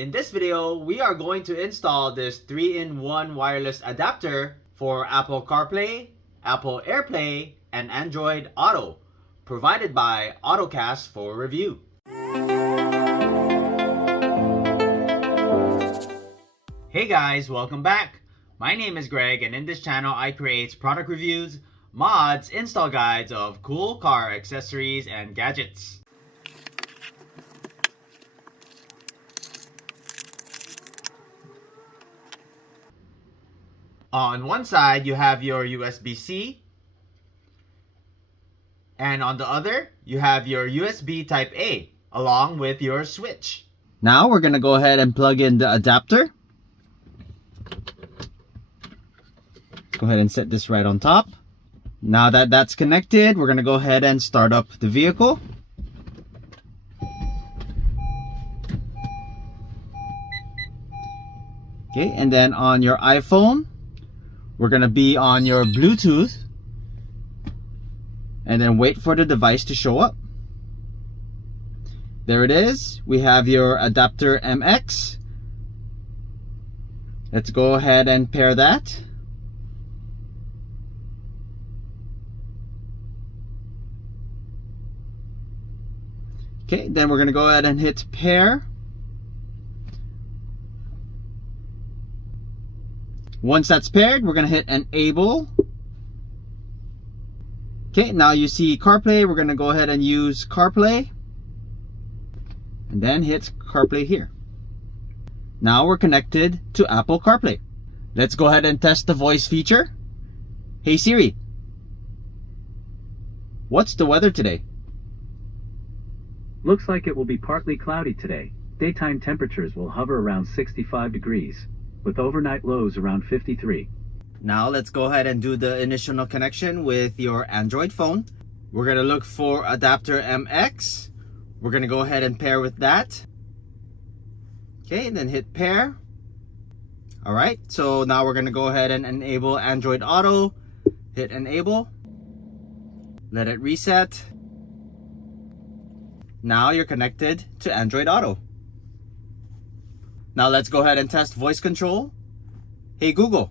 In this video, we are going to install this 3-in-1 wireless adapter for Apple CarPlay, Apple AirPlay, and Android Auto, provided by Ottocast for review. Hey guys, welcome back. My name is Greg, and in this channel I create product reviews, mods, install guides of cool car accessories and gadgets. On one side, you have your USB-C, and on the other, you have your USB Type-A, along with your switch. Now we're going to go ahead and plug in the adapter. Go ahead and set this right on top. Now that that's connected, we're going to go ahead and start up the vehicle. Okay, and then on your iPhone, we're going to be on your Bluetooth, and then wait for the device to show up. There it is. We have your adapter MX. Let's go ahead and pair that. Okay, then we're going to go ahead and hit pair. Once that's paired, we're going to hit enable. Okay, now you see CarPlay. We're going to go ahead and use CarPlay. And then hit CarPlay here. Now we're connected to Apple CarPlay. Let's go ahead and test the voice feature. Hey Siri, what's the weather today? Looks like it will be partly cloudy today. Daytime temperatures will hover around 65 degrees, with overnight lows around 53. Now let's go ahead and do the initial connection with your Android phone. We're going to look for adapter MX. We're going to go ahead and pair with that. Okay, and then hit pair. Alright, so now we're going to go ahead and enable Android Auto. Hit enable. Let it reset. Now you're connected to Android Auto. Now let's go ahead and test voice control. Hey Google,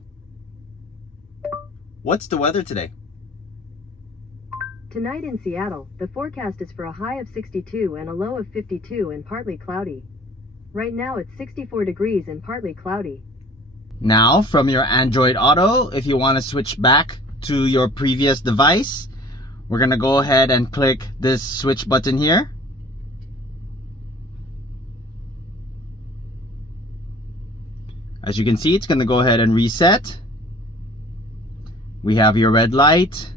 what's the weather today? Tonight in Seattle, the forecast is for a high of 62 and a low of 52 and partly cloudy. Right now it's 64 degrees and partly cloudy. Now from your Android Auto, if you want to switch back to your previous device, we're going to go ahead and click this switch button here. As you can see, it's going to go ahead and reset. We have your red light.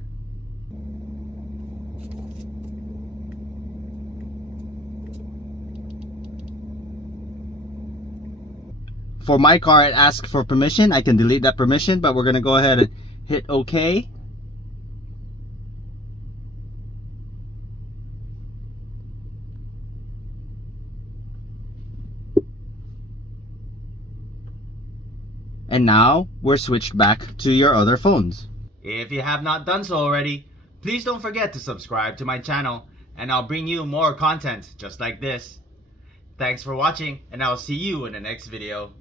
For my car, it asks for permission. I can delete that permission, but we're going to go ahead and hit OK. And now we're switched back to your other phones. If you have not done so already, please don't forget to subscribe to my channel, and I'll bring you more content just like this. Thanks for watching, and I'll see you in the next video.